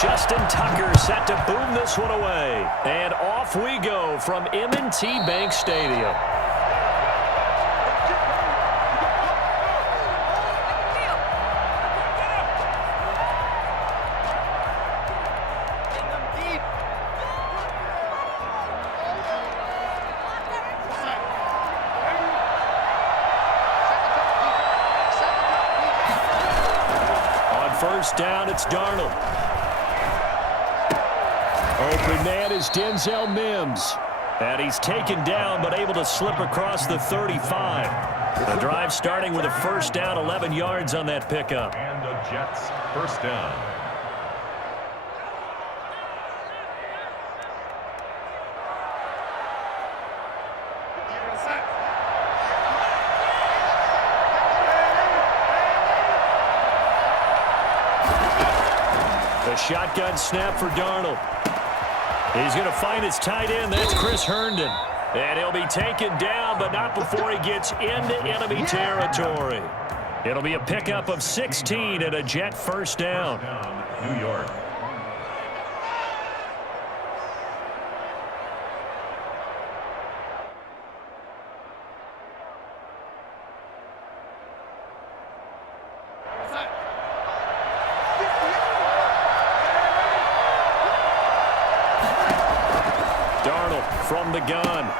Justin Tucker set to boom this one away. And off we go from M&T Bank Stadium. First down, it's Darnold. Open man is Denzel Mims. And he's taken down but able to slip across the 35. The drive starting with a first down, 11 yards on that pickup. And the Jets first down. The shotgun snap for Darnold. He's going to find his tight end. That's Chris Herndon. And he'll be taken down, but not before he gets into enemy territory. It'll be a pickup of 16 and a Jet first down. New York. From the gun.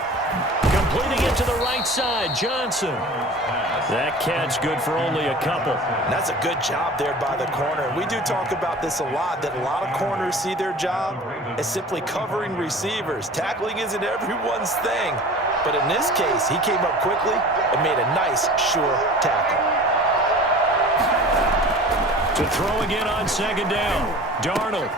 Completing it to the right side, Johnson. That catch good for only a couple. That's a good job there by the corner. We do talk about this a lot, that a lot of corners see their job as simply covering receivers. Tackling isn't everyone's thing. But in this case, he came up quickly and made a nice, sure tackle. To throw again on second down. Darnold.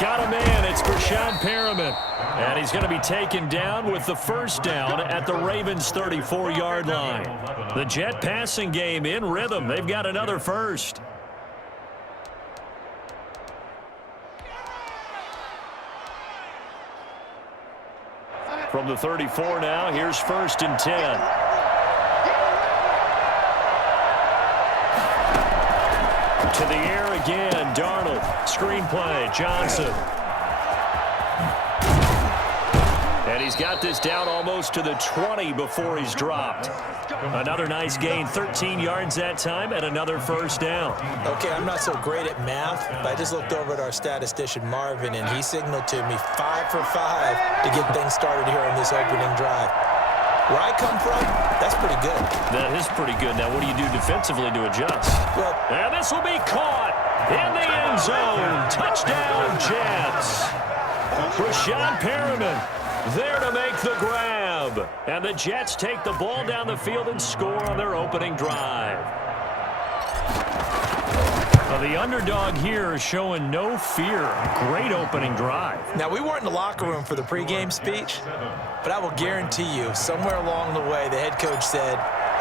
Got a man. It's Brashad Perriman. And he's going to be taken down with the first down at the Ravens' 34-yard line. The Jet passing game in rhythm. They've got another first. From the 34 now, here's first and 10. To the air again, Darnold. Screenplay, Johnson. And he's got this down almost to the 20 before he's dropped. Another nice gain, 13 yards that time, and another first down. Okay, I'm not so great at math, but I just looked over at our statistician, Marvin, and he signaled to me 5 for 5 to get things started here on this opening drive. Where I come from, that's pretty good. That is pretty good. Now, what do you do defensively to adjust? Well, and this will be caught in the end zone. Touchdown, Jets. Brashad Perriman there to make the grab. And the Jets take the ball down the field and score on their opening drive. Well, the underdog here is showing no fear. Great opening drive. Now, we weren't in the locker room for the pregame speech, but I will guarantee you, somewhere along the way, the head coach said,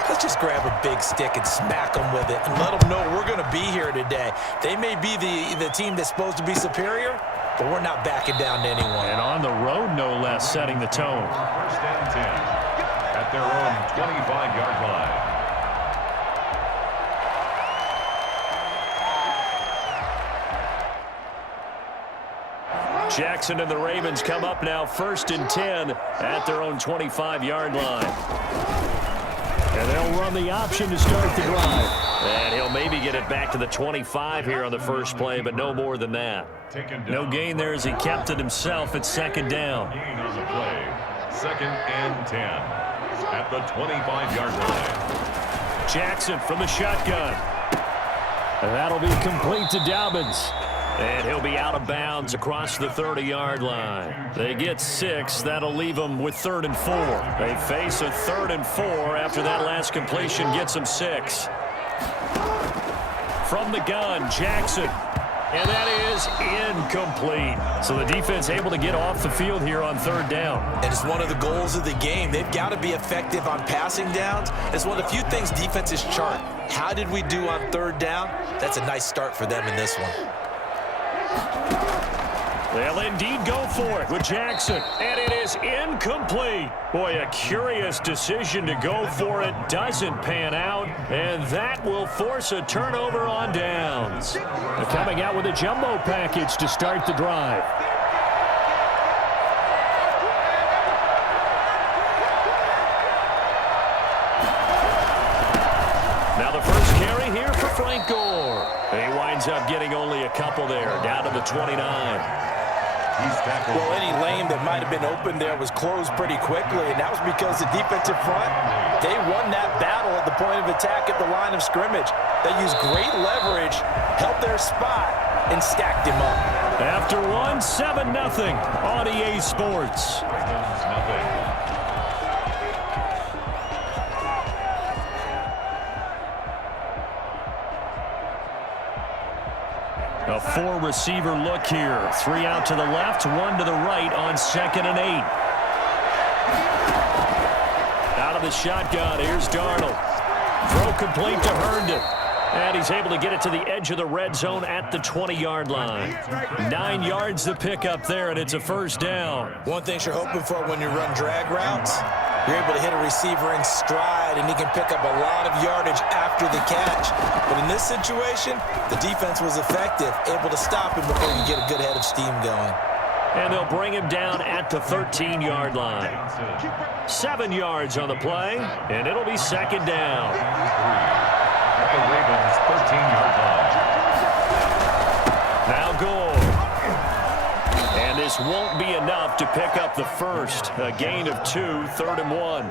let's just grab a big stick and smack them with it and let them know we're going to be here today. They may be the team that's supposed to be superior, but we're not backing down to anyone. And on the road, no less, setting the tone. First and 10 at their own 25-yard line. Jackson and the Ravens come up now first and 10 at their own 25-yard line. And they'll run the option to start the drive. And he'll maybe get it back to the 25 here on the first play, but no more than that. No gain there as he kept it himself at second down. Gain on the play. Second and 10 at the 25-yard line. Jackson from the shotgun. And that'll be complete to Dobbins. And he'll be out of bounds across the 30-yard line. They get 6. That'll leave them with 3rd and 4. They face a 3rd and 4 after that last completion gets them 6. From the gun, Jackson. And that is incomplete. So the defense able to get off the field here on 3rd down. And it's one of the goals of the game. They've got to be effective on passing downs. It's one of the few things defenses chart. How did we do on 3rd down? That's a nice start for them in this one. They'll indeed go for it with Jackson. And it is incomplete. Boy, a curious decision to go for it. Doesn't pan out. And that will force a turnover on downs. They're coming out with a jumbo package to start the drive. Now the first carry here for Frank Gore. He winds up getting only a couple there, down to the 29. Well, any lane that might have been open there was closed pretty quickly, and that was because the defensive front, they won that battle at the point of attack at the line of scrimmage. They used great leverage, held their spot, and stacked him up. After one, 7-0 on EA Sports. A four-receiver look here. 3 out to the left, 1 to the right on 2nd and 8. Out of the shotgun, here's Darnold. Throw complete to Herndon. And he's able to get it to the edge of the red zone at the 20-yard line. 9 yards to pick up there, and it's a first down. One thing you're hoping for when you run drag routes, you're able to hit a receiver in stride, and he can pick up a lot of yardage after the catch. But in this situation, the defense was effective, able to stop him before you get a good head of steam going. And they'll bring him down at the 13-yard line. 7 yards on the play, and it'll be 2nd down. At the Ravens' 13-yard line. Now Gore. And this won't be enough to pick up the first. A gain of 2, 3rd and 1.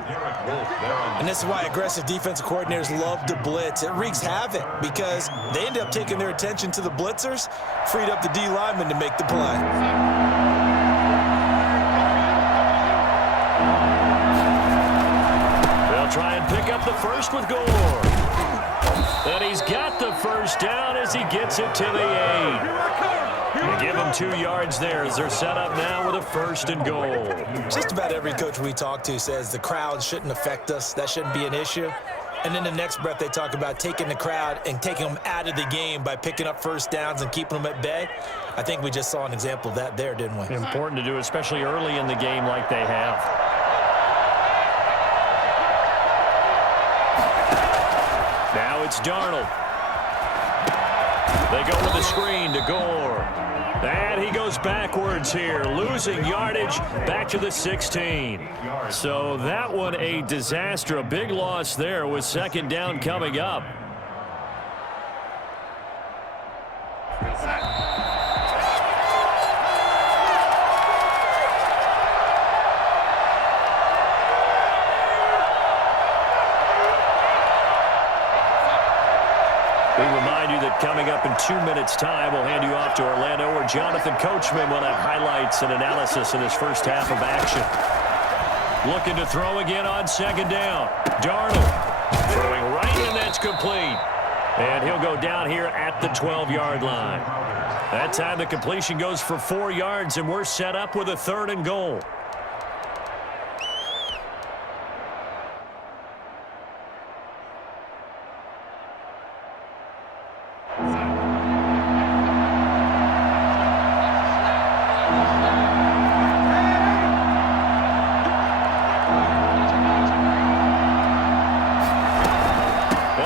And this is why aggressive defensive coordinators love to blitz. It wreaks havoc because they end up taking their attention to the blitzers, freed up the D lineman to make the play. They'll try and pick up the first with Gore. And he's got the first down as he gets it to the 8. They give him 2 yards there as they're set up now with a 1st and goal. Just about every coach we talk to says the crowd shouldn't affect us. That shouldn't be an issue. And in the next breath, they talk about taking the crowd and taking them out of the game by picking up first downs and keeping them at bay. I think we just saw an example of that there, didn't we? Important to do, especially early in the game like they have. Now it's Darnold. They go with the screen to Gore. And he goes backwards here, losing yardage back to the 16. So that one a disaster, a big loss there with 2nd down coming up. We remind you that coming up in 2 minutes' time, we'll hand you off to Orlando, where Jonathan Coachman will have highlights and analysis in his first half of action. Looking to throw again on 2nd down. Darnold throwing right, and that's complete. And he'll go down here at the 12-yard line. That time the completion goes for 4 yards, and we're set up with a 3rd and goal.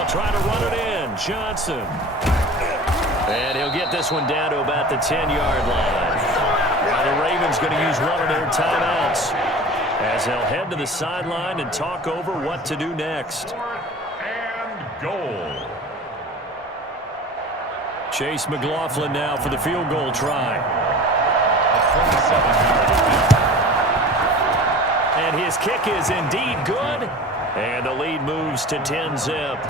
Try to run it in. Johnson. And he'll get this one down to about the 10-yard line. Now the Ravens going to use one of their timeouts as they'll head to the sideline and talk over what to do next. And goal. Chase McLaughlin now for the field goal try. And his kick is indeed good. And the lead moves to 10-zip.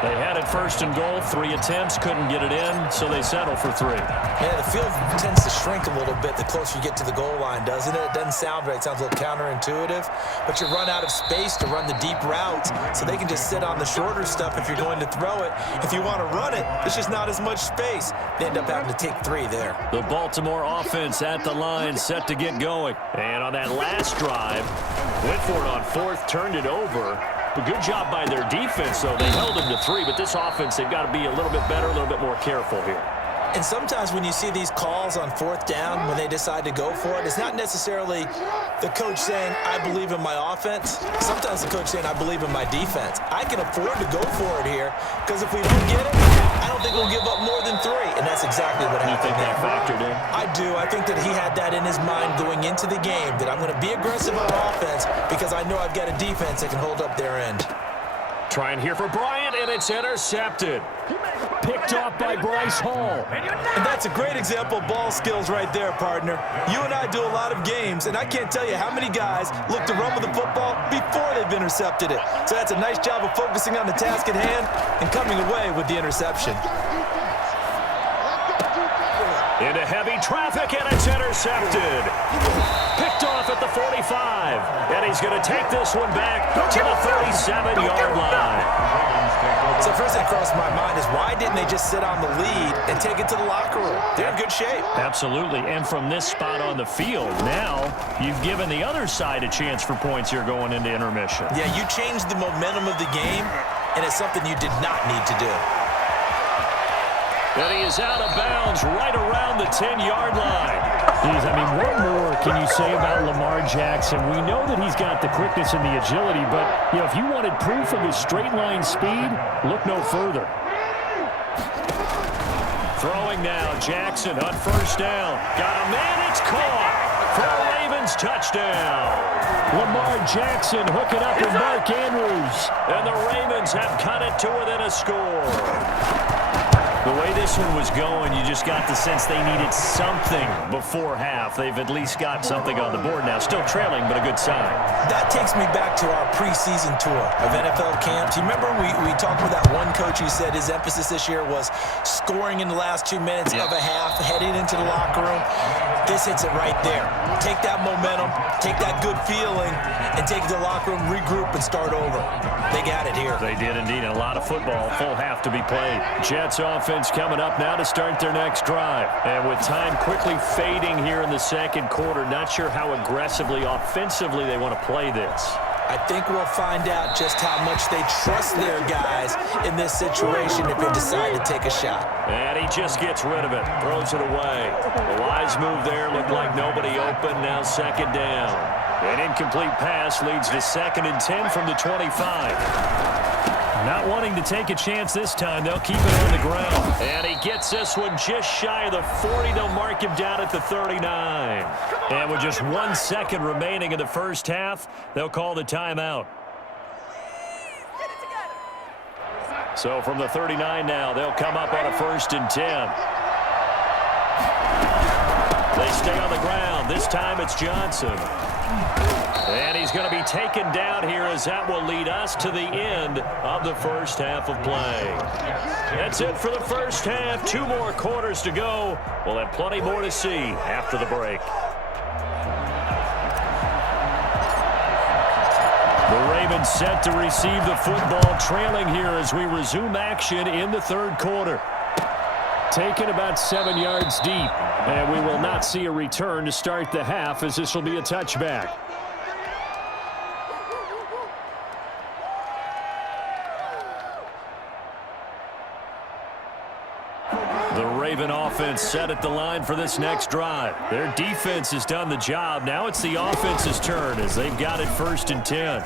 They had it 1st and goal, 3 attempts, couldn't get it in, so they settle for 3. Yeah, the field tends to shrink a little bit the closer you get to the goal line, doesn't it? It doesn't sound right. It sounds a little counterintuitive, but you run out of space to run the deep routes, so they can just sit on the shorter stuff if you're going to throw it. If you want to run it, there's just not as much space. They end up having to take 3 there. The Baltimore offense at the line, set to get going. And on that last drive, went for it on 4th, turned it over. A good job by their defense, though. They held him to 3, but this offense, they've got to be a little bit better, a little bit more careful here. And sometimes when you see these calls on 4th down, when they decide to go for it, it's not necessarily the coach saying, I believe in my offense. Sometimes the coach saying, I believe in my defense. I can afford to go for it here because if we don't get it, I don't think we'll give up more than 3. And that's exactly what happened. You think that factored in? I do. I think that he had that in his mind going into the game, that I'm going to be aggressive on offense because I know I've got a defense that can hold up their end. Trying here for Bryant, and it's intercepted. Picked off by Bryce Hall. And that's a great example of ball skills right there, partner. You and I do a lot of games, and I can't tell you how many guys look to run with the football before they've intercepted it. So that's a nice job of focusing on the task at hand and coming away with the interception. Into heavy traffic, and it's intercepted. Picked off at the 45, and he's going to take this one back to the 37-yard line. So first thing that crossed my mind is why didn't they just sit on the lead and take it to the locker room? They're in good shape. Absolutely, and from this spot on the field, now you've given the other side a chance for points here going into intermission. Yeah, you changed the momentum of the game, and it's something you did not need to do. And he is out of bounds right around the 10-yard line. Geez, I mean, what more can you say about Lamar Jackson? We know that he's got the quickness and the agility, but, you know, if you wanted proof of his straight-line speed, look no further. Throwing now, Jackson on 1st down. Got a man, it's caught for a Ravens touchdown. Lamar Jackson hooking up with Mark Andrews. And the Ravens have cut it to within a score. The way this one was going, you just got the sense they needed something before half. They've at least got something on the board now. Still trailing, but a good sign. That takes me back to our preseason tour of NFL camps. You remember we talked with that one coach who said his emphasis this year was scoring in the last 2 minutes of a half, heading into the locker room. This hits it right there. Take that momentum, take that good feeling, and take it to the locker room, regroup, and start over. They got it here. They did indeed. A lot of football, full half to be played. Jets offense coming up now to start their next drive. And with time quickly fading here in the second quarter, not sure how aggressively, offensively they want to play this. I think we'll find out just how much they trust their guys in this situation if they decide to take a shot. And he just gets rid of it, throws it away. The wise move there, looked like nobody open, now 2nd down. An incomplete pass leads to 2nd and 10 from the 25. Not wanting to take a chance this time, they'll keep it on the ground. And he gets this one just shy of the 40. They'll mark him down at the 39. And with just 1 second remaining in the first half, they'll call the timeout. So from the 39 now, they'll come up on a 1st and 10. They stay on the ground. This time it's Johnson. And he's going to be taken down here as that will lead us to the end of the first half of play. That's it for the first half. 2 more quarters to go. We'll have plenty more to see after the break. The Ravens set to receive the football, trailing here as we resume action in the 3rd quarter. Taken about 7 yards deep, and we will not see a return to start the half as this will be a touchback. The Raven offense set at the line for this next drive. Their defense has done the job. Now it's the offense's turn as they've got it 1st and 10.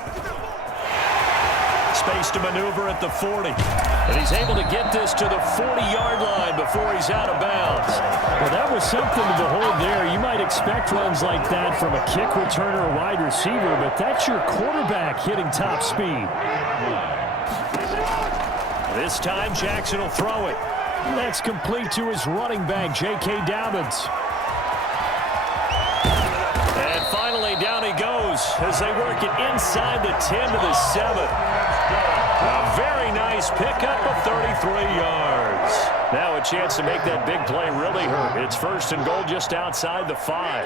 Space to maneuver at the 40. And he's able to get this to the 40-yard line before he's out of bounds. Well, that was something to behold there. You might expect runs like that from a kick returner or wide receiver, but that's your quarterback hitting top speed. This time, Jackson will throw it. That's complete to his running back, J.K. Dobbins. And finally, down he goes as they work it inside the 10 to the 7. A very nice pickup of 33 yards. Now a chance to make that big play really hurt. It's 1st and goal just outside the 5.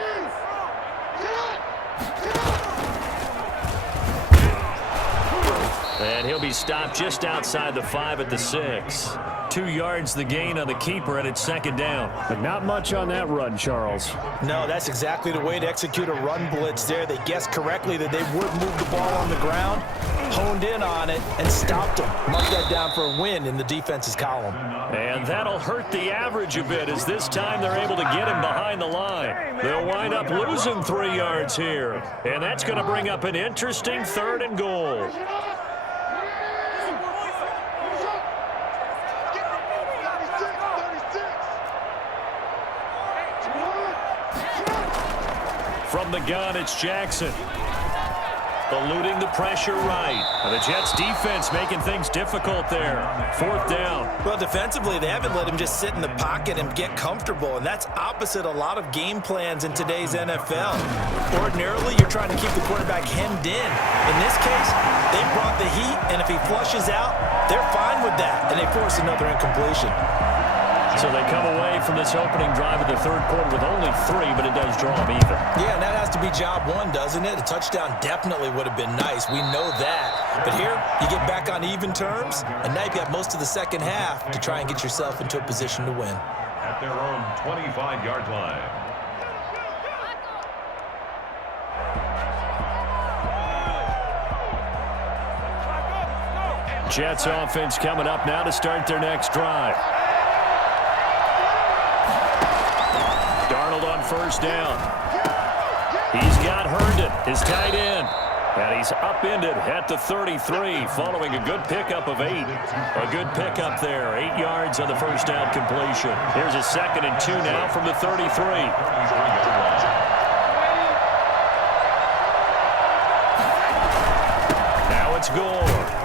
And he'll be stopped just outside the 5 at the 6. 2 yards the gain on the keeper, and it's 2nd down. But not much on that run, Charles. No, that's exactly the way to execute a run blitz there. They guessed correctly that they would move the ball on the ground, honed in on it, and stopped them. Mark that down for a win in the defense's column. And that'll hurt the average a bit, as this time they're able to get him behind the line. They'll wind up losing 3 yards here. And that's going to bring up an interesting 3rd and goal. From the gun, it's Jackson. Eluding the pressure right. And the Jets defense making things difficult there. 4th down. Well, defensively, they haven't let him just sit in the pocket and get comfortable, and that's opposite a lot of game plans in today's NFL. Ordinarily, you're trying to keep the quarterback hemmed in. In this case, they brought the heat, and if he flushes out, they're fine with that, and they force another incompletion. So they come away from this opening drive of the 3rd quarter with only 3, but it does draw them even. Yeah, and that has to be job 1, doesn't it? A touchdown definitely would have been nice. We know that. But here, you get back on even terms, and now you've got most of the second half to try and get yourself into a position to win. At their own 25-yard line. Jets offense coming up now to start their next drive. Darnold on 1st down. He's got Herndon, his tight end. And he's upended at the 33 following a good pickup of 8. A good pickup there. 8 yards on the 1st down completion. Here's a 2nd and 2 now from the 33. Now it's Gore.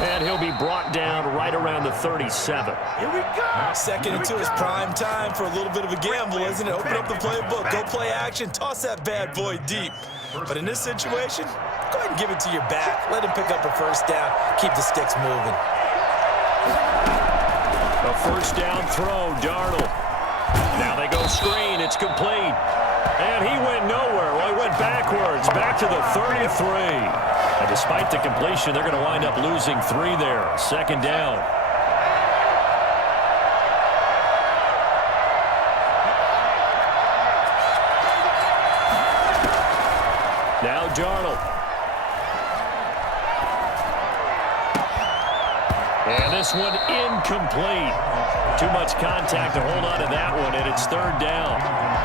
And he'll be brought down right around the 37. Here we go. 2nd and 2 is prime time for a little bit of a gamble, isn't it? Open up the playbook, go play action, toss that bad boy deep. But in this situation, go ahead and give it to your back. Let him pick up a 1st down. Keep the sticks moving. A 1st down throw, Darnold. Now they go screen. It's complete. And he went nowhere. Well, he went backwards, back to the 33. And despite the completion, they're going to wind up losing 3 there. 2nd down. Now Darnold. And this one incomplete. Too much contact to hold on to that one, and it's 3rd down.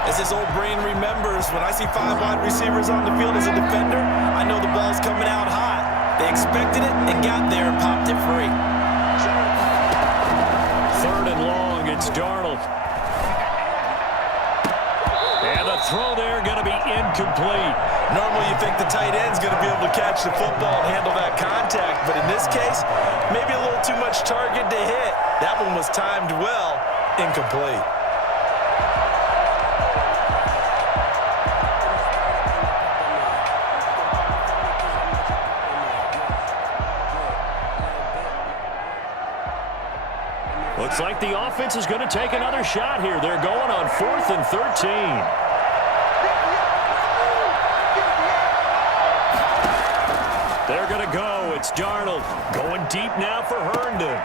As his old brain remembers, when I see 5 wide receivers on the field as a defender, I know the ball's coming out hot. They expected it and got there and popped it free. 3rd and long, it's Darnold. And the throw there going to be incomplete. Normally you think the tight end's going to be able to catch the football and handle that contact, but in this case, maybe a little too much target to hit. That one was timed well, incomplete. Looks like the offense is going to take another shot here. They're going on 4th and 13. They're going to go. It's Darnold going deep now for Herndon.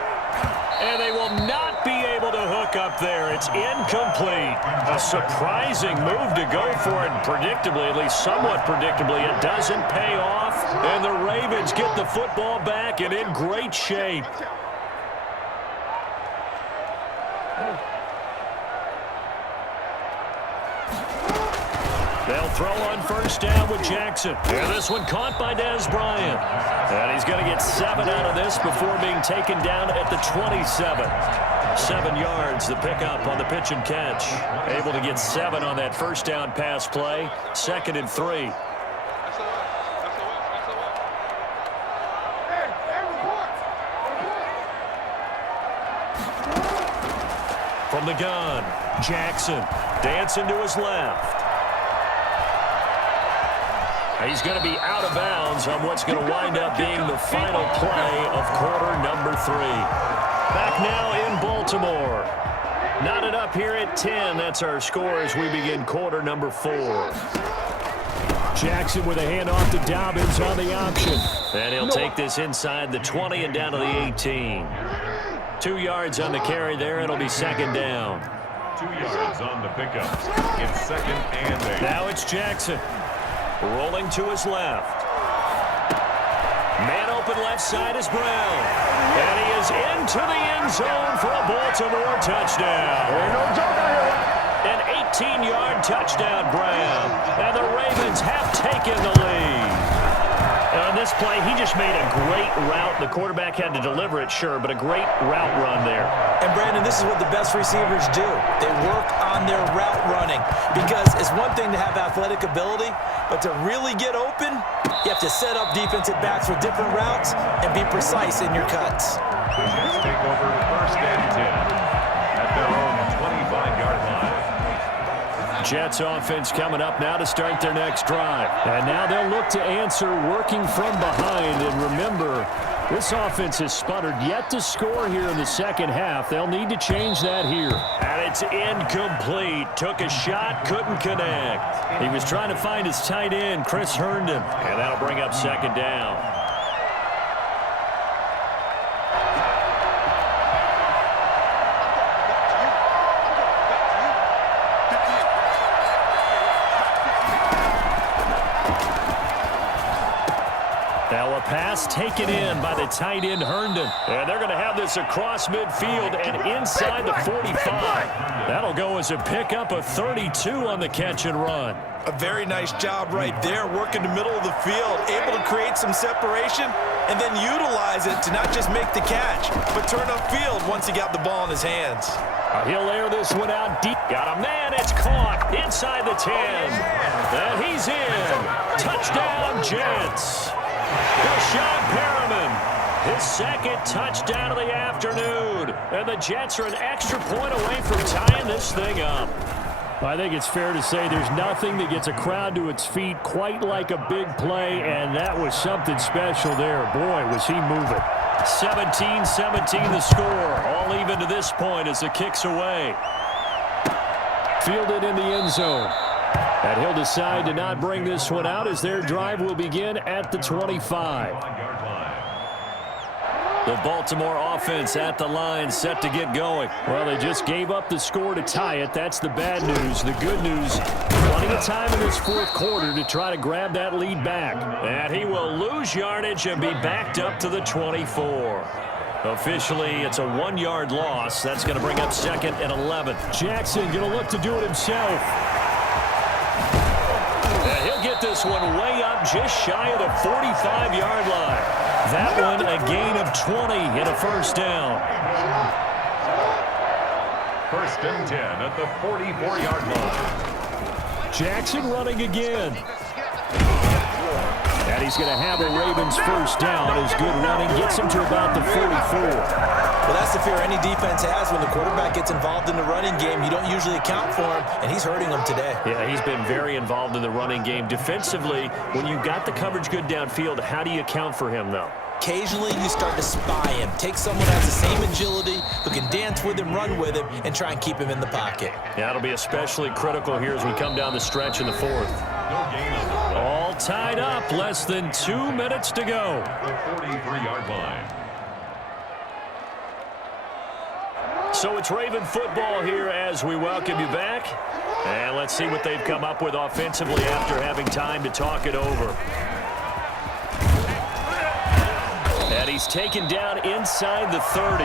And they will not be able to hook up there. It's incomplete. A surprising move to go for it. Predictably, at least somewhat predictably, it doesn't pay off. And the Ravens get the football back and in great shape. They'll throw on 1st down with Jackson. And this one caught by Dez Bryant. And he's going to get 7 out of this before being taken down at the 27. 7 yards, the pickup on the pitch and catch. Able to get 7 on that 1st down pass play. 2nd and 3. From the gun, Jackson dancing to his left. He's going to be out of bounds on what's going to wind up being the final play of quarter number 3. Back now in Baltimore. Knotted up here at 10. That's our score as we begin quarter number 4. Jackson with a handoff to Dobbins on the option. And he'll take this inside the 20 and down to the 18. 2 yards on the carry there. It'll be 2nd down. 2 yards on the pickup. It's 2nd and 8. Now it's Jackson. Rolling to his left. Man open left side is Brown. And he is into the end zone for a Baltimore touchdown. An 18-yard touchdown, Brown. And the Ravens have taken the lead. On this play, he just made a great route. The quarterback had to deliver it, sure, but a great route run there. And, Brandon, this is what the best receivers do. They work on their route running because it's one thing to have athletic ability, but to really get open, you have to set up defensive backs with different routes and be precise in your cuts. The Jets take over first and 10 at their own 25-yard line. Jets offense coming up now to start their next drive. And now they'll look to answer working from behind. And remember, this offense has sputtered yet to score here in the second half. They'll need to change that here. And it's incomplete. Took a shot, couldn't connect. He was trying to find his tight end, Chris Herndon. And that'll bring up second down. Now a pass taken in by the tight end Herndon. And they're going to have this across midfield and inside the 45. That'll go as a pickup of 32 on the catch and run. A very nice job right there, working the middle of the field, able to create some separation and then utilize it to not just make the catch, but turn upfield once he got the ball in his hands. He'll air this one out deep. Got a man, it's caught inside the 10. And he's in. Touchdown, Jets. Rashad Perriman, his second touchdown of the afternoon. And the Jets are an extra point away from tying this thing up. I think it's fair to say there's nothing that gets a crowd to its feet quite like a big play, and that was something special there. Boy, was he moving. 17-17 the score. All even to this point as the kick's away. Fielded in the end zone. And he'll decide to not bring this one out as their drive will begin at the 25. The Baltimore offense at the line, set to get going. Well, they just gave up the score to tie it. That's the bad news. The good news, plenty of time in this fourth quarter to try to grab that lead back. And he will lose yardage and be backed up to the 24. Officially, it's a 1-yard loss. That's going to bring up second and 11. Jackson going to look to do it himself. And he'll get this one way up just shy of the 45-yard line. That one a gain of 20 and a first down. First and 10 at the 44-yard line. Jackson running again. And he's going to have a Ravens first down as good running gets him to about the 44. Well, that's the fear any defense has when the quarterback gets involved in the running game. You don't usually account for him, and he's hurting them today. Yeah, he's been very involved in the running game. Defensively, when you got the coverage good downfield, how do you account for him, though? Occasionally, you start to spy him. Take someone who has the same agility, who can dance with him, run with him, and try and keep him in the pocket. Yeah, it'll be especially critical here as we come down the stretch in the fourth. No gain on the play. All tied up, less than 2 minutes to go. The 43-yard line. So it's Raven football here as we welcome you back. And let's see what they've come up with offensively after having time to talk it over. And he's taken down inside the 30.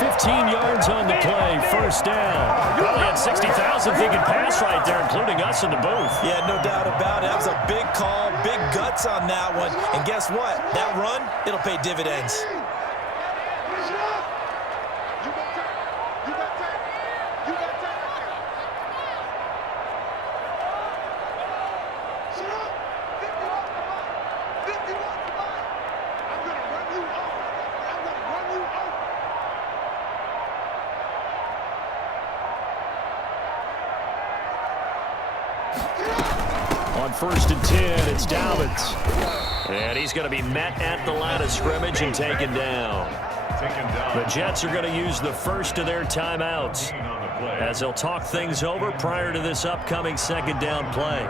15 yards on the play, first down. Probably had 60,000 thinking pass right there, including us in the booth. Yeah, no doubt about it. That was a big call, big guts on that one. And guess what? That run, it'll pay dividends. On first and 10, it's Dobbins. And he's going to be met at the line of scrimmage and taken down. The Jets are going to use the first of their timeouts as they'll talk things over prior to this upcoming second down play.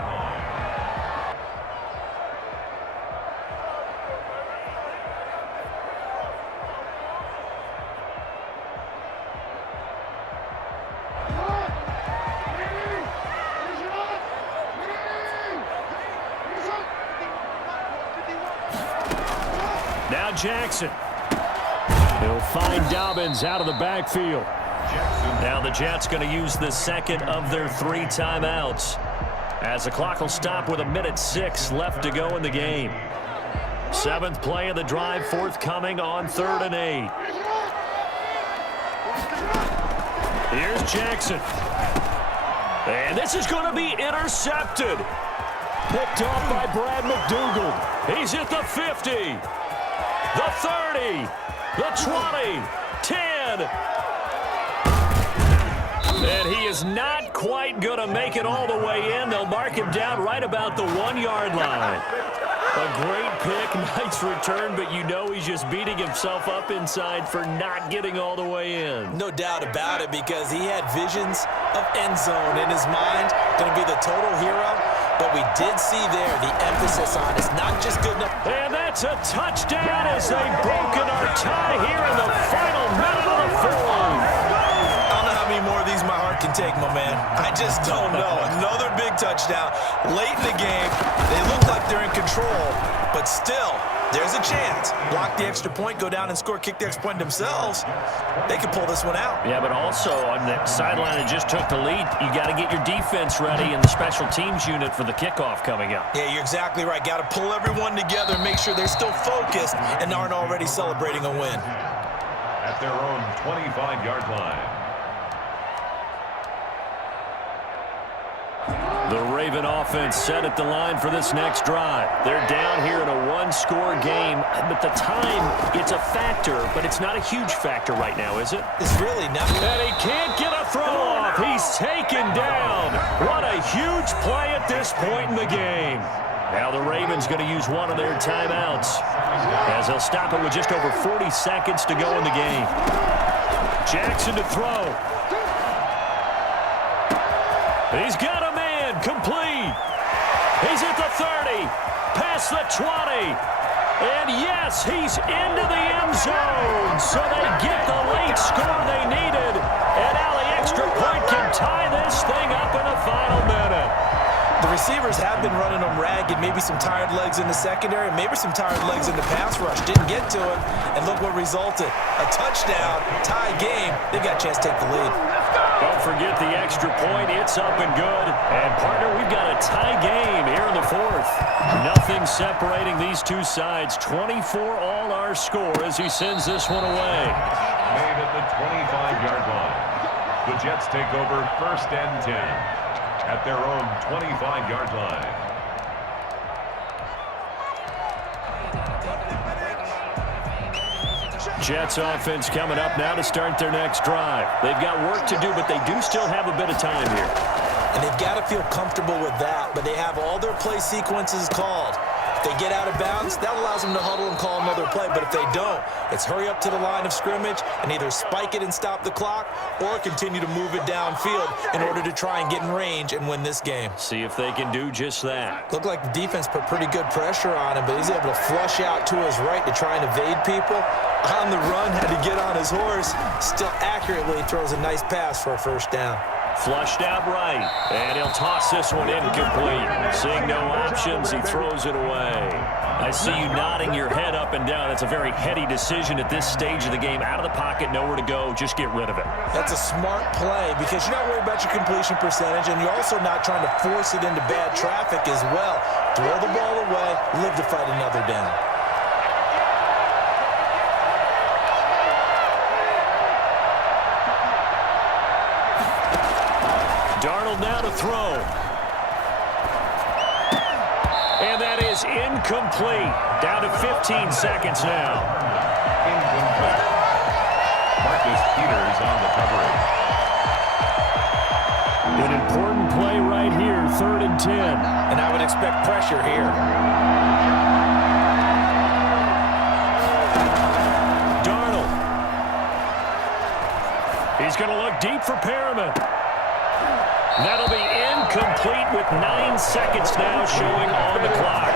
Jackson. He'll find Dobbins out of the backfield. Now the Jets going to use the second of their 3 timeouts, as the clock will stop with 1:06 left to go in the game. 7th play of the drive forthcoming on 3rd and 8. Here's Jackson. And this is going to be intercepted. Picked off by Brad McDougald. He's at the 50, the 30, the 20, 10. And he is not quite going to make it all the way in. They'll mark him down right about the 1-yard line. A great pick, nice return, but you know he's just beating himself up inside for not getting all the way in. No doubt about it, because he had visions of end zone in his mind. Going to be the total hero. But we did see there the emphasis on is not just good enough. And that's a touchdown as they've broken our tie here in the final minute of the 4th. I don't know how many more of these my heart can take, my man. I just don't know. Another big touchdown. Late in the game, they look like they're in control, but still, there's a chance. Block the extra point, go down and score, kick the extra point themselves. They can pull this one out. Yeah, but also on the sideline that just took the lead, you got to get your defense ready and the special teams unit for the kickoff coming up. Yeah, you're exactly right. Got to pull everyone together and make sure they're still focused and aren't already celebrating a win. At their own 25-yard line. The Raven offense set at the line for this next drive. They're down here in a 1-score game, but the time, it's a factor, but it's not a huge factor right now, is it? It's really not. And he can't get a throw off. He's taken down. What a huge play at this point in the game. Now the Ravens going to use one of their timeouts, as they'll stop it with just over 40 seconds to go in the game. Jackson to throw. He's got a man. Complete. He's at the 30, past the 20, and yes, he's into the end zone. So they get the late score they needed, and now the extra point can tie this thing up in the final minute. The receivers have been running them ragged, maybe some tired legs in the secondary, maybe some tired legs in the pass rush. Didn't get to it, and look what resulted. A touchdown, tie game. They've got a chance to take the lead. Don't forget the extra point. It's up and good. And, partner, we've got a tie game here in the 4th. Nothing separating these two sides. 24 all our score as he sends this one away. Made at the 25-yard line. The Jets take over 1st and 10 at their own 25-yard line. Jets offense coming up now to start their next drive. They've got work to do, but they do still have a bit of time here. And they've got to feel comfortable with that, but they have all their play sequences called. If they get out of bounds, that allows them to huddle and call another play. But if they don't, it's hurry up to the line of scrimmage and either spike it and stop the clock or continue to move it downfield in order to try and get in range and win this game. See if they can do just that. Looked like the defense put pretty good pressure on him, but he's able to flush out to his right to try and evade people. On the run, had to get on his horse. Still accurately throws a nice pass for a 1st down. Flushed out right, and he'll toss this one incomplete. Seeing no options, he throws it away. I see you nodding your head up and down. It's a very heady decision at this stage of the game. Out of the pocket, nowhere to go, just get rid of it. That's a smart play because you're not worried about your completion percentage, and you're also not trying to force it into bad traffic as well. Throw the ball away, live to fight another down. Darnold now to throw. And that is incomplete. Down to 15 seconds now. Incomplete. Marcus Peters on the coverage. An important play right here, 3rd and 10. And I would expect pressure here. Darnold. He's going to look deep for Perriman. That'll be incomplete with 9 seconds now showing on the clock.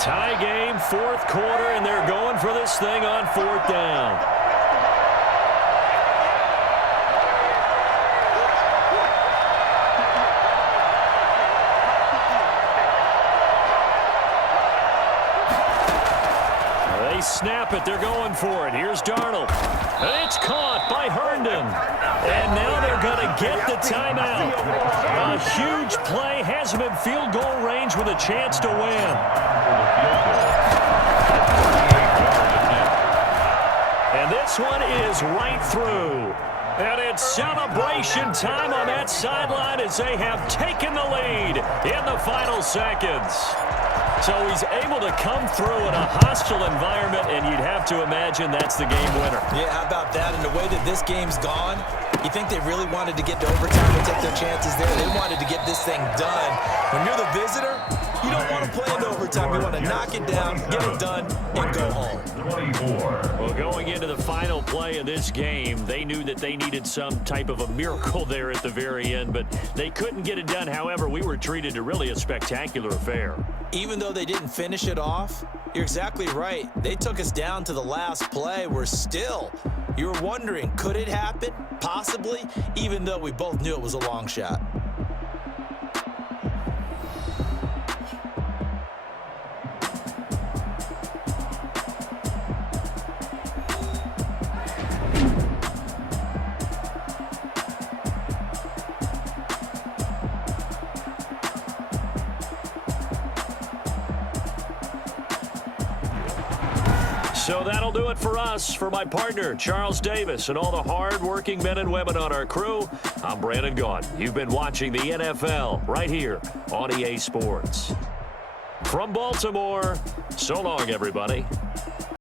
Tie game, 4th quarter, and they're going for this thing on 4th down. They snap it. They're going for it. Here's Darnold. And it's caught by Herndon. And now they're going to get the timeout. A huge play has him in field goal range with a chance to win. And this one is right through. And it's celebration time on that sideline as they have taken the lead in the final seconds. So he's able to come through in a hostile environment, and you'd have to imagine that's the game winner. Yeah, how about that? And the way that this game's gone, you think they really wanted to get to overtime and take their chances there? They wanted to get this thing done. When you're the visitor, you don't want to play in overtime. You want to knock it down, get it done, and go home. 24. Well, going into the final play of this game, they knew that they needed some type of a miracle there at the very end, but they couldn't get it done. However, we were treated to really a spectacular affair. Even though they didn't finish it off, you're exactly right. They took us down to the last play. We're still, you were wondering, could it happen? Possibly, even though we both knew it was a long shot. So that'll do it for us. For my partner, Charles Davis, and all the hard-working men and women on our crew, I'm Brandon Gaudin. You've been watching the NFL right here on EA Sports. From Baltimore, so long, everybody.